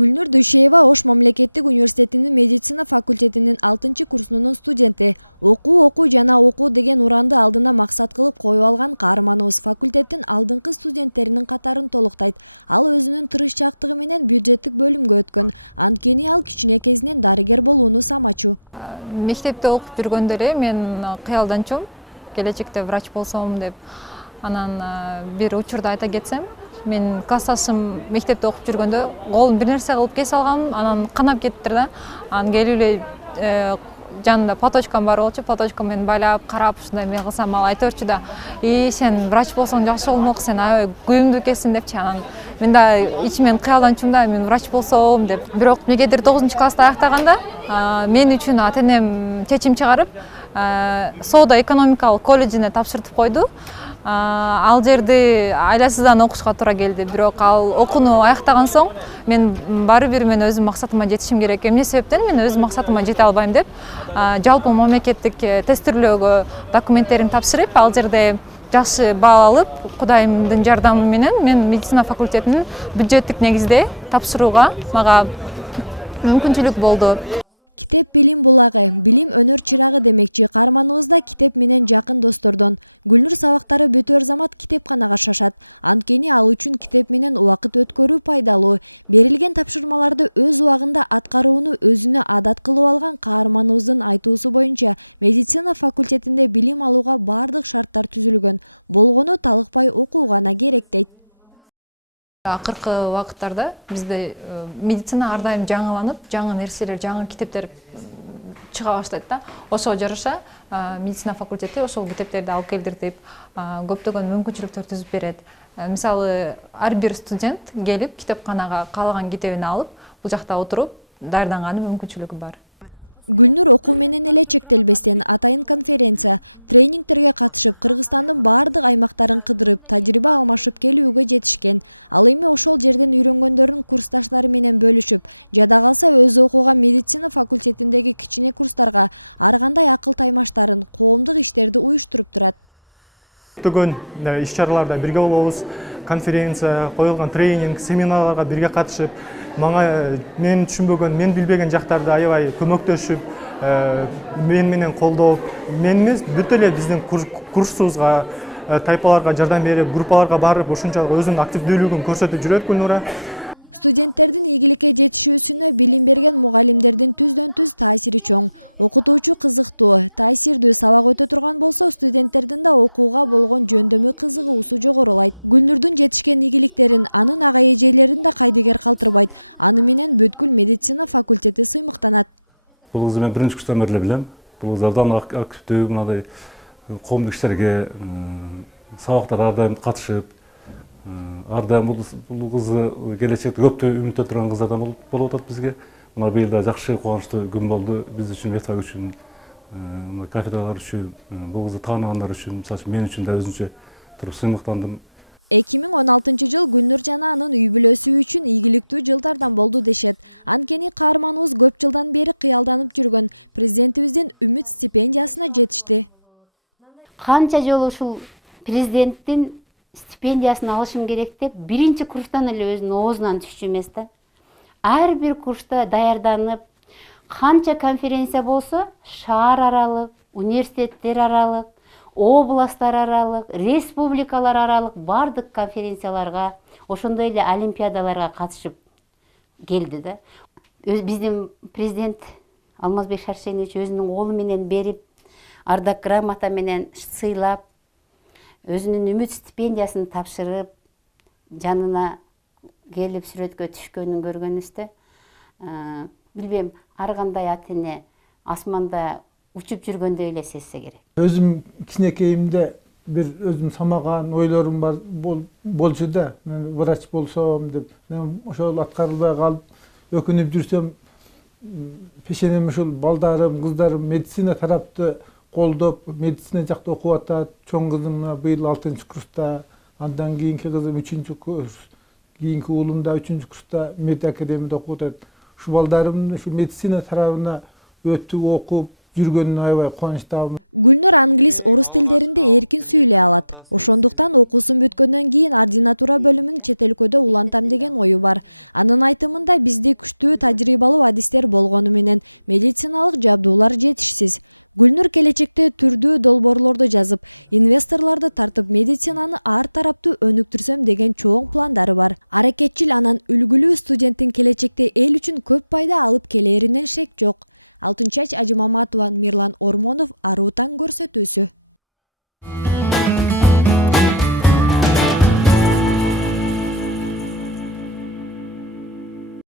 Гүлнур Дүйшеева Ош мамлекеттик университетинин медицина факультетинин 6-курсунун студенти. Окуу жана окуу деген уранды алдына максат кылып коюп алган каарманыбыз факультеттин алдыңкы студенттеринин катарын толуктайт. Ал өзүнүн тырышчаактыгы менен бюджеттик бөлүмгө өткөн. Анткени ал кичинекейинен дарыгер болууну самачу. Мектепте окуп жүргөндө эле мен кыялданчумун, келечекте врач болсом деп. Анан бир учурда айта кетсем, мен классташым мектепте окуп жүргөндө колун бир нерсе кылып кесе алгам, анан канап кеттир да. Анан келип эле жанында платочкам бар болчу, платочка менен байлап, карап ушундай мен кылсам, ал айтып да, сен врач болсоң жакшы болмок, сен аябай күйүңдү кессиң депчи. Анан мен да ичимен кыялданчумун да, мен врач болсом деп. Бирок эмнегедир 9-класста аяктаганда мен үчүн ата-энем чечим чыгарып, Соода экономикалык колледжине тапшыртып койду. Ал жерди айласыздан окушка туура келди. Бирок ал окууну аяктаган соң мен баары бир мен өзүм максатыма жетишим керек. Эмне себептен мен өз максатыма жете албайм деп, жалпы мамлекеттик тестирлөөгө документтерин тапшырып, ал жерде жакшы баал алып, Кудайымдын жардамы менен мен медицина факультетинин бюджеттик негизде тапшырууга мага мүмкүнчүлүк болду. Китеп билим булагы, билим өнөр чырагы демекчи. Каарманыбызда китеп менен жакын достордон. Гүлнур сабактары бүтөр замат китепканага шашат. Анткени ал үчүн китеп менен убакыт өткөрүү пайдалуу. Берилген тапшырмаларды өз убагында аткарууну өзүнө адат кылып алган каарманыбыздын айтуусу боюнча медицина факультетинде билим алууга бардык шарттар түзүлгөн. Болгону талыкпай окуу гана керек дейт. Акыркы убакыттарда бизде медицина ар дайым жаңыланып, жаңы нерселер, жаңы китептер чыга баштайт да. Ошого жараша медицина факультети ошол китептерди алып келдиртип, көптөгөн мүмкүнчүлүктөр түзүп берет. Мисалы, ар бир студент келип китепканага каалаган китебин алып, бул жакта отуруп даярданганы мүмкүнчүлүгү бар. Гүлнур окуу менен эле чектелбестен атайын конференция, тренингтерге катышып, Кыргызстандын бардык аймактарын кыдырып, тажрыйба алмашып келүүгө жетишкен. Ал эми ошол жерден үйрөнгөндөрүн курсташтары менен бөлүшүп, жада калса өзү окуган медицина факультетиндеги кичине курстарга ар кандай акыл таймаштарын, коомдук иштерди уюштуруп турат. Көптөгөн иш-чараларда бирге болобуз, конференция, коюлган тренинг, семинарларга бирге катышып, мен түшүнбөгөн, мен билбеген жактарды аябай көмөктөшүп, мен менен колдоп, мен эмес, бүт эле биздин курсубузга, тайпаларга жардам берип, группаларга барып, ошончолук өзүнүн активдүүлүгүн көрсөтүп жүрөт Гүлнура. Студенттердин ийгиликке жетишүүсүнө билим берген мугалимдердин түздөн-түз таасири чоң. Окутуучу кызыктуу, таасирдүү сабак өтө турган болсо, студенттердин да окууга болгон жөндөмү кызыгуусу жогорулайт. Гүлнурдун жетишкен ийгиликтерин анын ага-эжелерин да кайдыгер калтырбайт. Аны менен бүткүл медицина факультети сыймыктанат. Бул кызды мен биринчи курстан бери эле билем. Бул кыз абдан активдүү, мындай коомдук иштерге, сабактарга ар дайым катышып, ар дайым бул кызды келечекте көптү үмүттөнүп турган кыздардан болуп атат бизге. Мына быйыл да жакшы кубанычтуу күн болду биз үчүн, ветфак үчүн, кафедралар үчүн, бул кызды тааныгандар үчүн, мисалы үчүн мен үчүн да өзүнчө туруп сыймыктандым. 2016 жыл Гүлнур жана анын үй бүлөсү үчүн ийгиликтүү жылдардан болду дешет. Анткени каарманыбыз көп жылдан бери кыялданып жүргөн президентибиздин үмүт стипендиясына жетишти. Канча жолу ушул президенттин стипендиясын алышым керек деп биринчи курстан эле өзүнүн оозунан түшчү эмес да. Ар бир курста даярданып, канча конференция болсо, шаар аралык, университеттер аралык, областтар аралык, республикалар аралык бардык конференцияларга, ошондой эле олимпиадаларга катышып келди да. Биздин президент Алмазбек Шаршенович өзүнүн колу менен берип, ардак грамота менен сыйлап, өзүнүн үмүт стипендиясын тапшырып, жанына келип сүрөткө түшкөнүн көргөнүбүздө, билбейм, ар кандай ата-эне асманда учуп жүргөндөй эле сезсе керек. Өзүм кичинекейимде бир өзүм самаган ойлорум бар болчу да, мен врач болсом деп, мен ошол аткарылбай калып, өкүнүп жүрсөм, пешенем ушул балдарым, кыздарым медицина тарапты колдоп, медицина жакта окуп атат. Чоң кызым быйыл 6-курста, андан кийинки кызым 3-курс, кийинки уулум да 3-курста мед академияда окуп атат. Ушу балдарымдын ушу медицина тарабына өтүп окуп, жүргөнүнө аябай кубанычтамын. Гүлнур англис, орус тилдеринде эркин сүйлөй алат. Ошондуктан окуусун бүткөндөн кийин ординатура бөлүмүн чет өлкөдө улантам деген ою бар. Анын айтымында бизде күчтүү тажрыйбалуу адистер болгону менен медициналык жабдуулар жетишсиз. Гүлнур келечекте түрдүү долбоорлорду жазып, инвесторлорду тартып медицинаны ар тараптуу өнүктүрсөм деген чоң пландары бар. Аракетчил анан үлгүлүү студенттин келечекте эл үчүн көп пайда алып келээринен шек жок. Алтынчач Ажымаматова, Мирлан Ормонов, Аруу таң көрсөтүүсү.